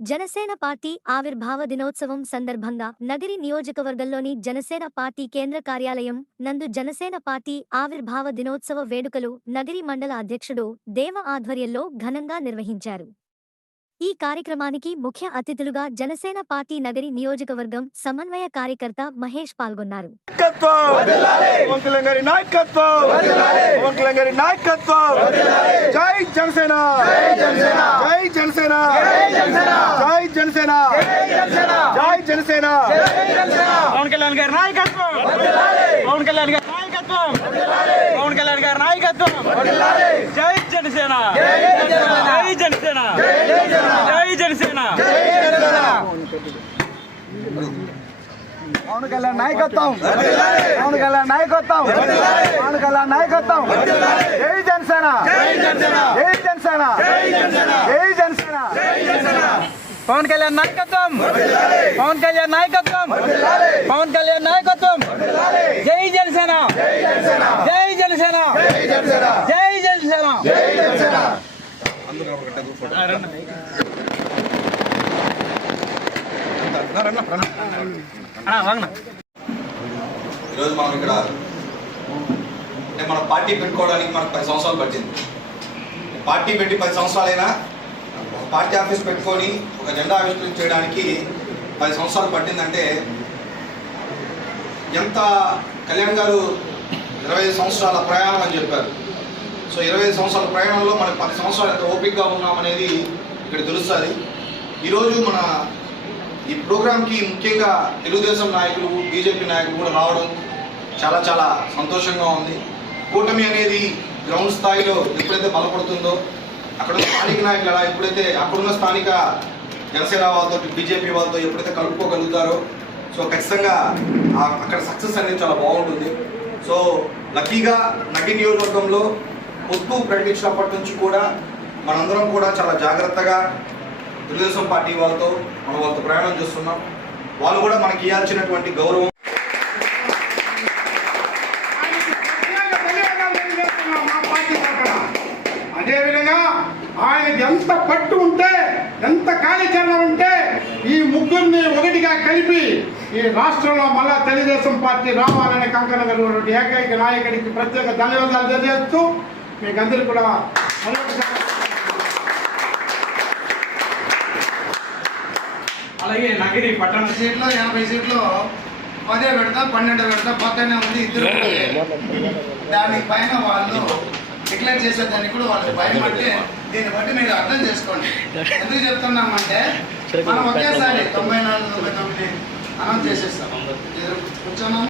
Janasena party ఆవిర్భావ దినోత్సవం సందర్భంగా నగరి నియోజకవర్గంలోని జనసేన పార్టీ కేంద్ర కార్యాలయం నందు జనసేన పార్టీ ఆవిర్భావ దినోత్సవ వేడుకలు నగరి మండల అధ్యక్షుడు దేవ ఆధ్వర్యంలో ఘనంగా నిర్వహించారు. ఈ కార్యక్రమానికి ముఖ్య అతిథులుగా జనసేన పార్టీ నగరి నియోజకవర్గం సమన్వయ కార్యకర్త మహేష్ పాల్గొన్నారు. జై జనసేన! జై జనసేన! జనసేన జై జనసేన పవన్ కళ్యాణ్ గారి నాయకత్వం పవన్ కళ్యాణ్ గారి నాయకత్వం పవన్ కళ్యాణ్ గారి నాయకత్వం జై జనసేన జై జనసేన జై జనసేన పవన్ కళ్యాణ్ నాయకత్వం పవన్ కళ్యాణ్ నాయకత్వం పవన్ కళ్యాణ్ నాయకత్వం జై జనసేన జై జనసేన జై జనసేన పవన్ కళ్యాణ్ నాయకత్వం. పవన్ కళ్యాణ్ నాయకత్వం. పవన్ కళ్యాణ్ నాయకత్వం. జై జనసేన. జై జనసేన. జై జనసేన. ఈరోజు మనం ఇక్కడ అంటే మన పార్టీ పెట్టుకోవడానికి మనకు పది సంవత్సరాలు పట్టింది. పార్టీ పెట్టి పది సంవత్సరాలైనా ఒక పార్టీ ఆఫీస్ పెట్టుకొని ఒక జెండా ఆవిష్కరణ చేయడానికి పది సంవత్సరాలు పట్టిందంటే ఎంత కళ్యాణ్ గారు ఇరవై ఐదు సంవత్సరాల ప్రయాణం అని చెప్పారు. సో ఇరవై ఐదు సంవత్సరాల ప్రయాణంలో మనకు పది సంవత్సరాలు ఎంత ఓపికగా ఉన్నామనేది ఇక్కడ తెలుస్తుంది. ఈరోజు మన ఈ ప్రోగ్రాంకి ముఖ్యంగా తెలుగుదేశం నాయకులు బీజేపీ నాయకులు కూడా రావడం చాలా చాలా సంతోషంగా ఉంది. కూటమి అనేది గ్రౌండ్ స్థాయిలో ఎప్పుడైతే బలపడుతుందో అక్కడ స్థానిక నాయకులు అలా ఎప్పుడైతే అక్కడున్న స్థానిక జనసేన వాళ్ళతో బీజేపీ వాళ్ళతో ఎప్పుడైతే కలుపుకోగలుగుతారో సో ఖచ్చితంగా అక్కడ సక్సెస్ అనేది చాలా బాగుంటుంది. సో లక్కీగా నటి నియోజకవర్గంలో పొత్తు ప్రకటించినప్పటి నుంచి కూడా మనందరం కూడా చాలా జాగ్రత్తగా తెలుగుదేశం పార్టీ వాళ్ళతో మనం వాళ్ళతో ప్రయాణం చేస్తున్నాం. వాళ్ళు కూడా మనకి ఇవ్వాల్సినటువంటి గౌరవం. ప్రత్యేక అదేవిధంగా ఆయనకి ఎంత పట్టు ఉంటే ఎంత కార్యాచరణ ఉంటే ఈ ముగ్గురిని ఒకటిగా కలిపి ఈ రాష్ట్రంలో మళ్ళా తెలుగుదేశం పార్టీ రావాలనే కంకణ కలిగినటువంటి ఏకైక నాయకుడికి ప్రత్యేక ధన్యవాదాలు తెలియజేస్తూ మీకు అందరికీ కూడా మరొకసారి. అలాగే నగిరి పట్టణ సీట్లో ఎనభై సీట్లు పదే పెడతా పన్నెండు పెడతా పక్కనే ఉంది ఇద్దరు. దాని పైన వాళ్ళు డిక్లేర్ చేసేదాన్ని కూడా వాళ్ళకి భయం అంటే దీన్ని బట్టి మీరు అర్థం చేసుకోండి. ఎందుకు చెప్తున్నామంటే మనం ఒకేసారి తొంభై నాలుగు తొంభై తొమ్మిది అనౌన్స్ చేసేస్తాం. కూర్చోమా